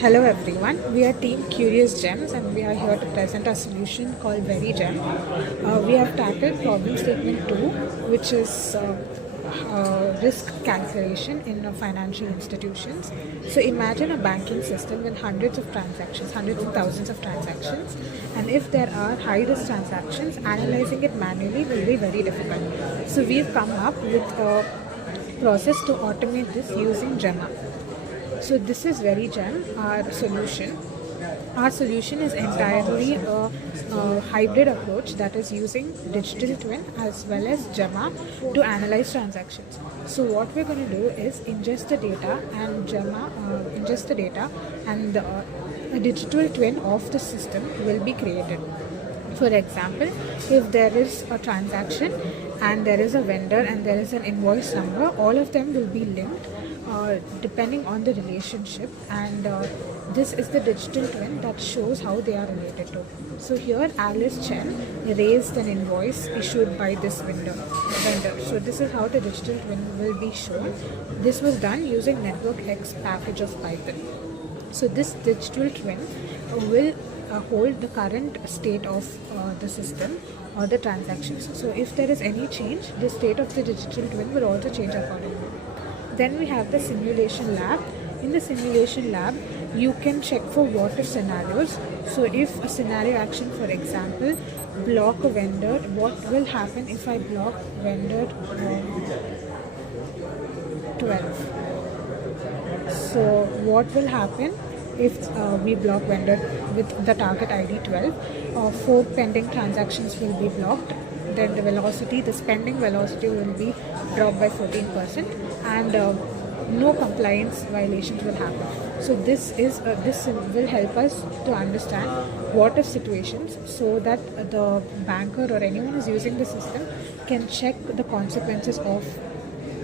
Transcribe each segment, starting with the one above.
Hello everyone, we are Team Curious Gems and we are here to present a solution called VeryGem. We have tackled problem statement 2, which is risk calculation in financial institutions. So imagine a banking system with hundreds of transactions, hundreds and thousands of transactions, and if there are high risk transactions, analyzing it manually will be very difficult. So we've come up with a process to automate this using Gemma. So this is VeryGem, our solution. Our solution is entirely a hybrid approach that is using digital twin as well as Gemma to analyze transactions. So what we're going to do is ingest the data and Gemma ingest the data and a digital twin of the system will be created. For example, if there is a transaction and there is a vendor and there is an invoice number, all of them will be linked depending on the relationship, and this is the digital twin that shows how they are related to. So here Alice Chen raised an invoice issued by this vendor. So this is how the digital twin will be shown. This was done using NetworkX package of Python. So this digital twin will hold the current state of the system or the transactions. So if there is any change, the state of the digital twin will also change accordingly. Then we have the simulation lab. In the simulation lab, you can check for what if scenarios. So if a scenario action, for example, block a vendor, what will happen if I block vendor 12? So what will happen if we block vendor with the target ID 12? 4 pending transactions will be blocked. Then the velocity, the spending velocity will be dropped by 14%, and no compliance violations will happen. So this will help us to understand what if situations, so that the banker or anyone who's using the system can check the consequences of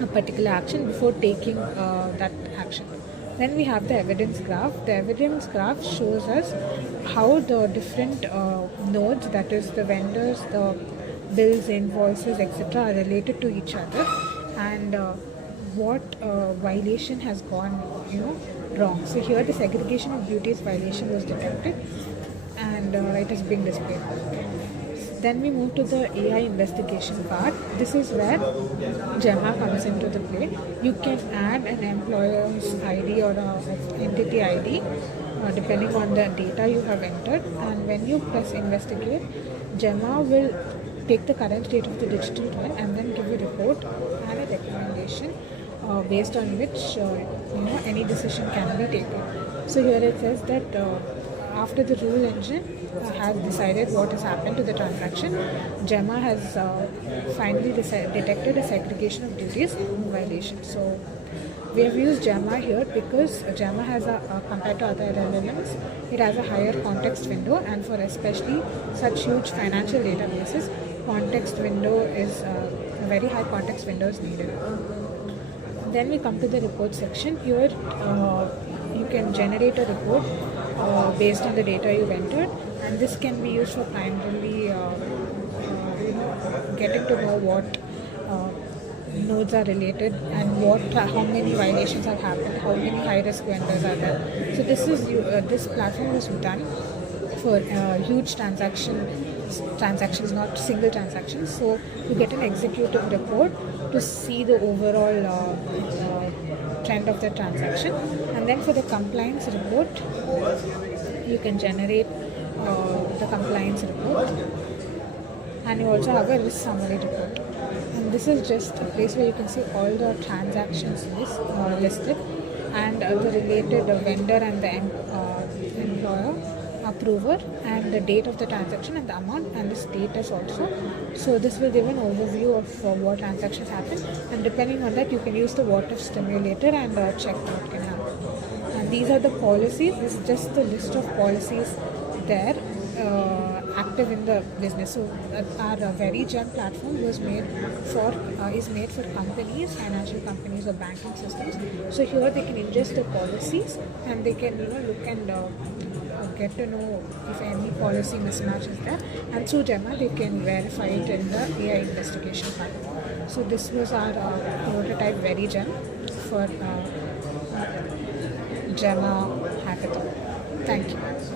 a particular action before taking that action. Then we have the evidence graph. The evidence graph shows us how the different nodes, that is the vendors, the bills, invoices, etc., are related to each other, and what violation has gone wrong. So here the segregation of duties violation was detected, and it is being displayed. Then we move to the AI investigation part. This is where Gemma comes into the play. You can add an employer's ID or an entity ID depending on the data you have entered, and when you press investigate, Gemma will take the current state of the digital twin and then give a report and a recommendation based on which any decision can be taken. So here it says that after the rule engine has decided what has happened to the transaction, Gemma has finally detected a segregation of duties violation. So we have used Gemma here because Gemma has compared to other LLMs, it has a higher context window, and for especially such huge financial databases, context window is a very high context window is needed. Then we come to the report section. Here you can generate a report based on the data you've entered, and this can be used for primarily getting to know what nodes are related and how many violations have happened, how many high risk vendors are there. So this platform was done for huge transactions, not single transactions. So you get an executive report to see the overall trend of the transaction, and then for the compliance report, you can generate the compliance report, and you also have a risk summary report. And this is just a place where you can see all the transactions listed, and the related vendor and the employer, approver, and the date of the transaction and the amount and the status also. So this will give an overview of what transactions happen, and depending on that you can use the what if stimulator and check what can happen. And these are the policies. This is just the list of policies there active in the business. So our VeryGem platform is made for companies, financial companies or banking systems. So here they can ingest the policies and they can look and get to know if any policy mismatch is there, and through Gemma they can verify it in the AI investigation part. So this was our prototype VeryGem for Gemma hackathon. Thank you.